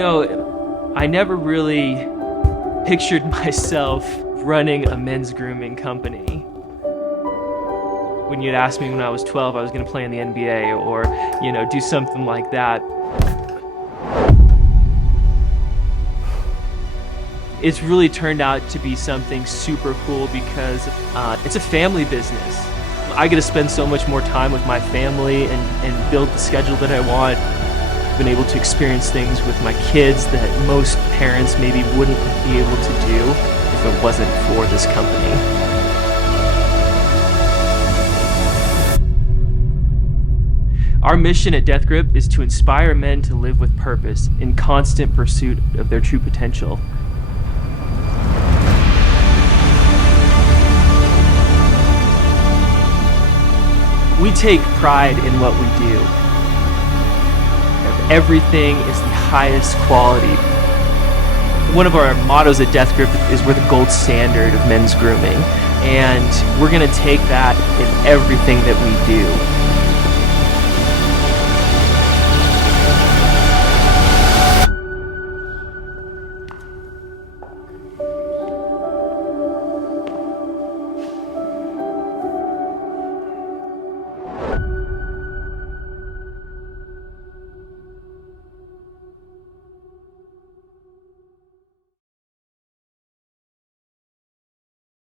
I never really pictured myself running a men's grooming company. When you'd asked me when I was 12 I was going to play in the NBA or, do something like that. It's really turned out to be something super cool because it's a family business. I get to spend so much more time with my family and build the schedule that I want. I've been able to experience things with my kids that most parents maybe wouldn't be able to do if it wasn't for this company. Our mission at Death Grip is to inspire men to live with purpose in constant pursuit of their true potential. We take pride in what we do. Everything is the highest quality. One of our mottos at Death Grip is we're the gold standard of men's grooming, and we're going to take that in everything that we do.